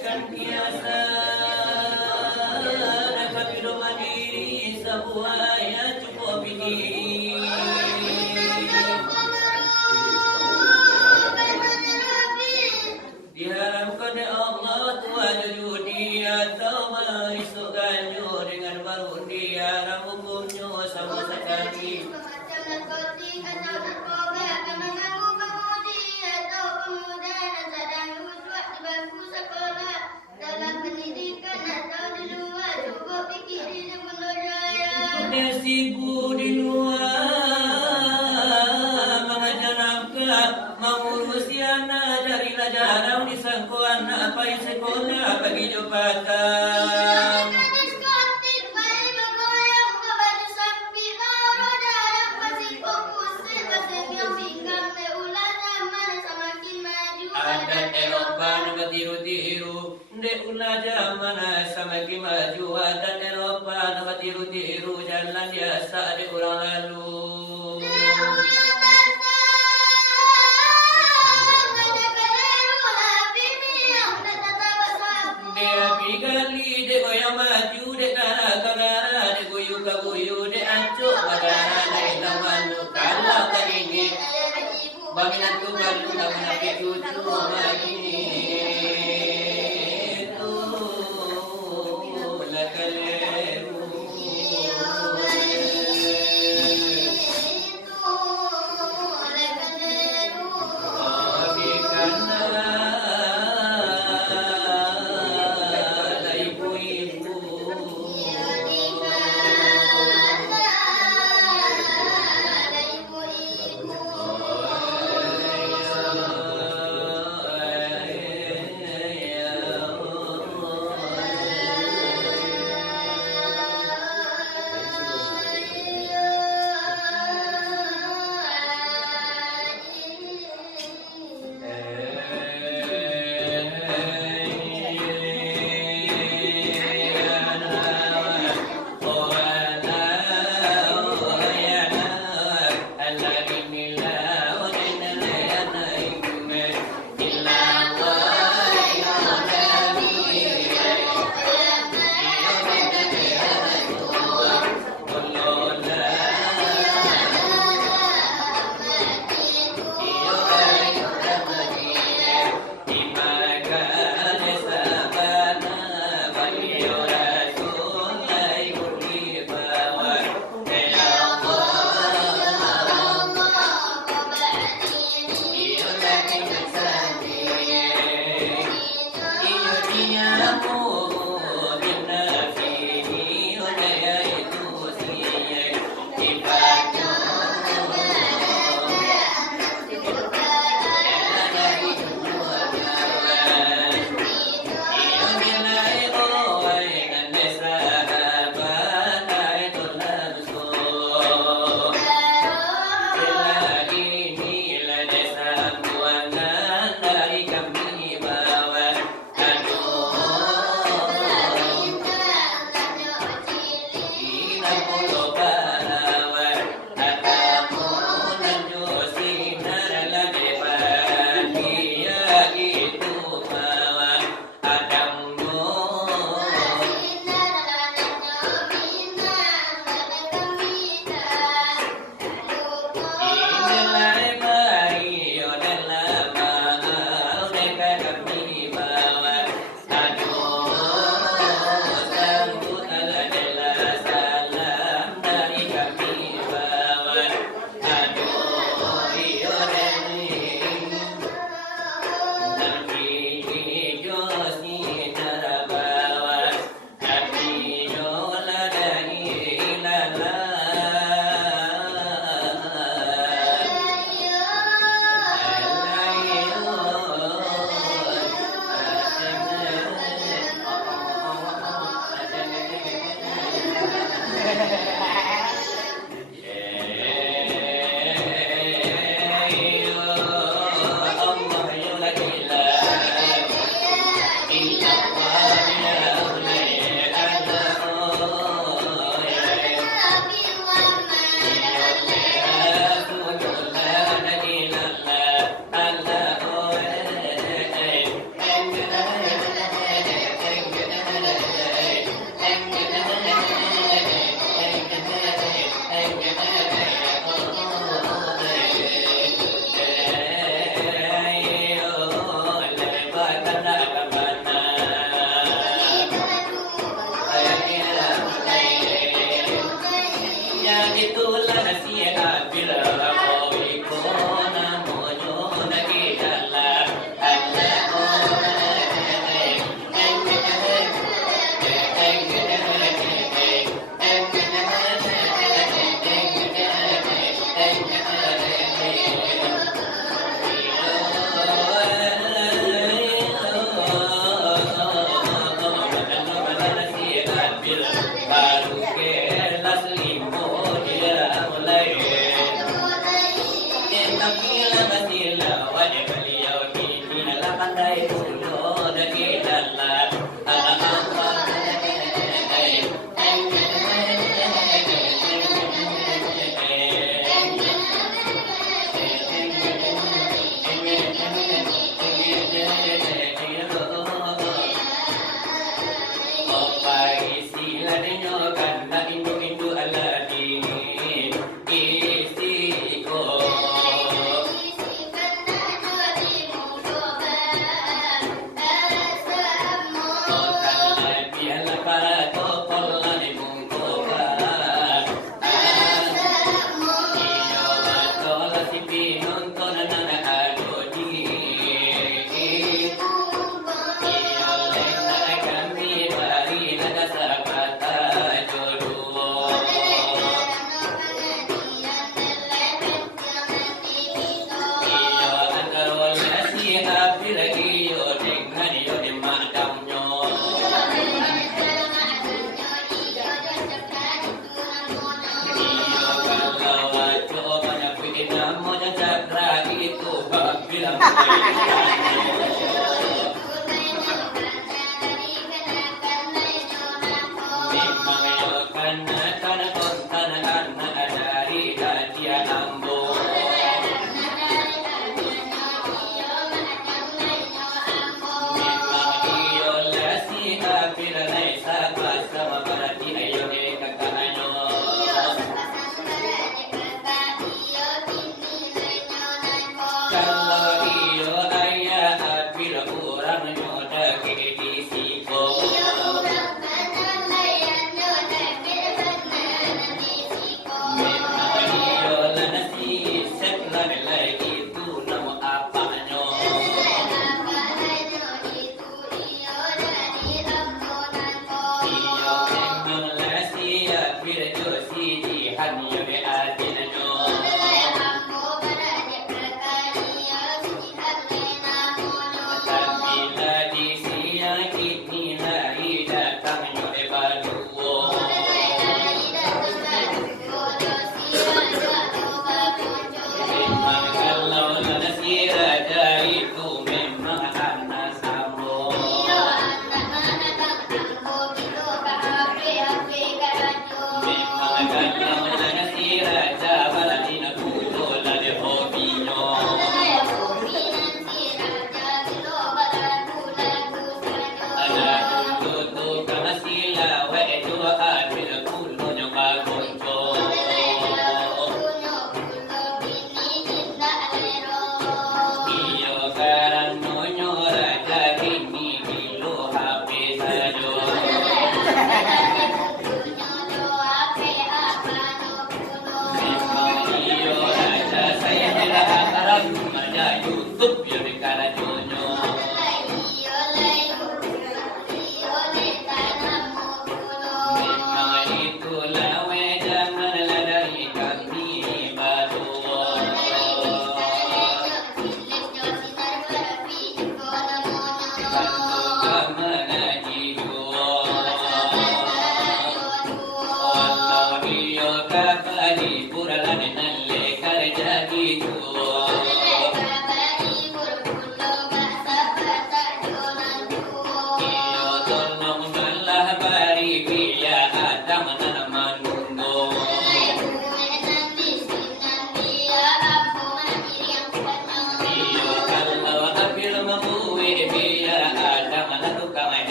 bagaikan kiasan kabiru mandiri sebuah yang cukup ini. Diharapkan Allah Tuhan judi atau masuk ganyo dengan baru dia hukumnya sama sekali. Sibuk di luar mengajarkan mengurus anak dari jarang disangkut anak apa yang sekolah bagi jabatan. Adat Eropa nak tiru-tiru, dek ulah zaman semakin maju. Adat Eropa nak tiru-tiru, jalan biasa dek orang lalu. Dia pigali dek goyang maju, dek kara-kara, dek guyu-guyu, dek ancuk bagara, dek malu. Kalau kali ini Baminan tu baru nak menapik cucu lagi. Itu lah kaleru. Tapi karena ada ibu-ibu.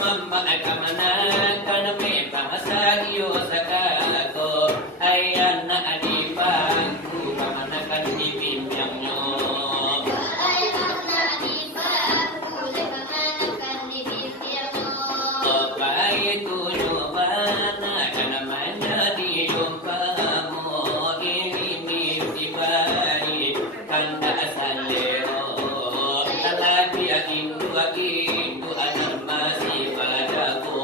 mamma akamana kaname pamasa iyo sakako ayan na adipang ku pamana kan ipimyang nyo ayan na adipang ku pamana kan ipimyang nyo opay tunyo mana kanamanya di yumpamo ini tibari kanda asalero talabi akindu akindu anak masih padaku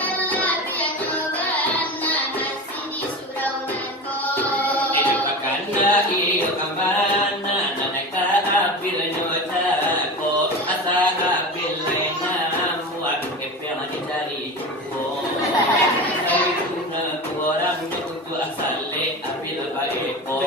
talabi anogana masih di suraunanku ilpakanda iyo kamana nanaka abil nyotako asa abil lainam buat kepiang dari juko dari tuna orang itu asale abil baiko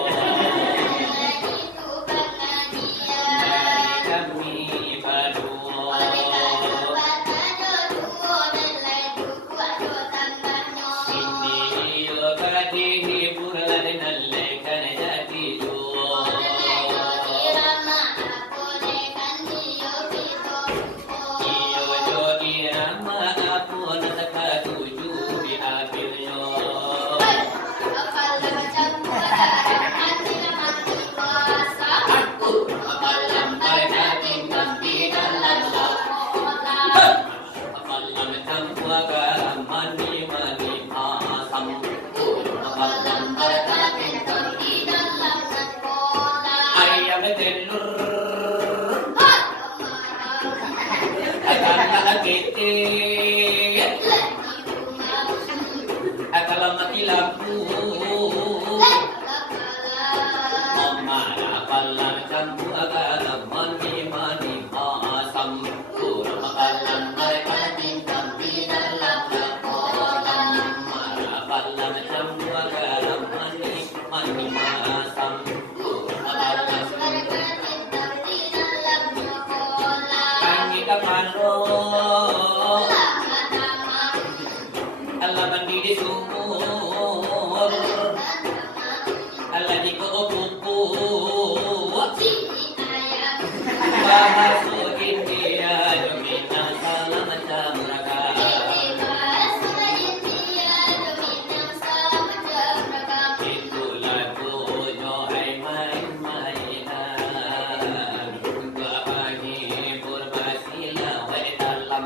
Akalam mati lampu Mama akalam campu akalam mani mani asam Kurang akalam mereka tinggal di dalam kolam Mama akalam campu akalam mani mani asam Kurang akalam mereka tinggal di dalam kolam Kami kaparo Allah mandiri sumur Allah di kupu Bahasukin dia Jumina salam macam mereka Itulah tujuh main-mainan Bagi berbasila wa dalam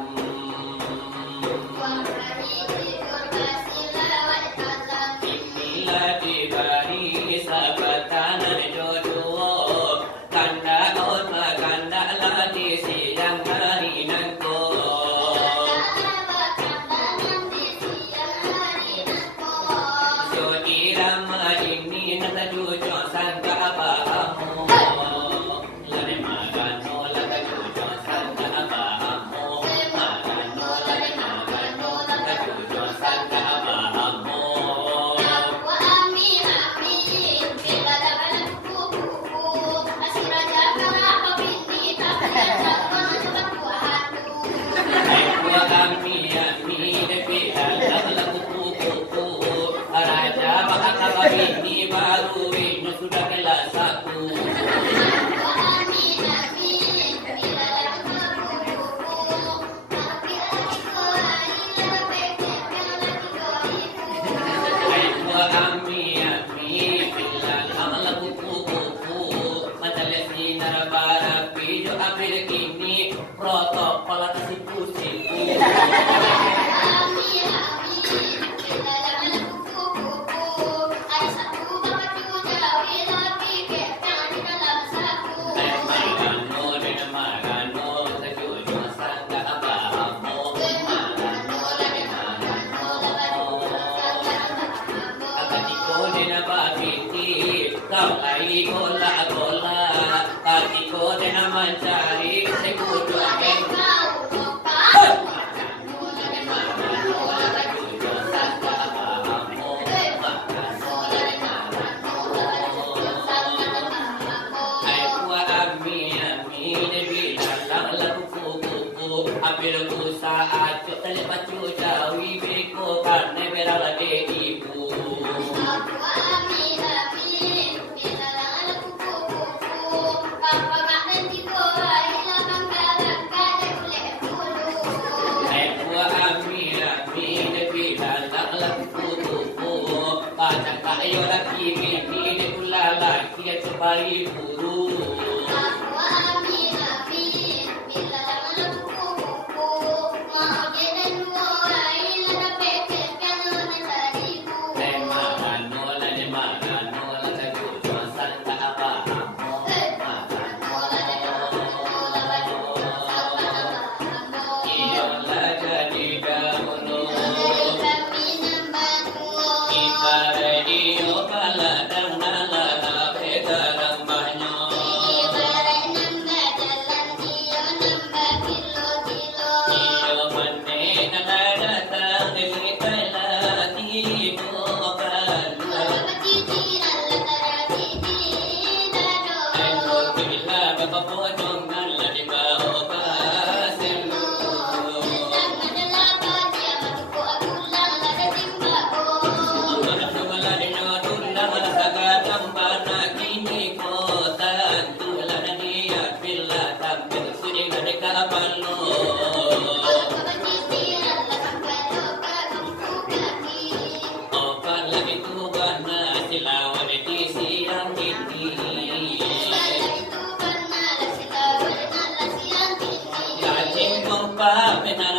ini baru ini sudah kelas 1 protokol atas sipu-sipu kau lagi gola-gola kaki ko din naman cari segudo aking Apil ko sa atyo talipat yung dawi ko karne pera lagi ibu sampai puru. Amin amin, bila lang buku mau jadi nuai lada peke piano na taribu. Makan nola ni makan nola lagu jualan tak apa. Iyo lah jadi dahulu. Ibarat iyo pala dan nala beda lambahnya. Iyo mane nala datang dari Thailand ibu kalu. Endo bila bapapojong nala di bawah paselu. Penala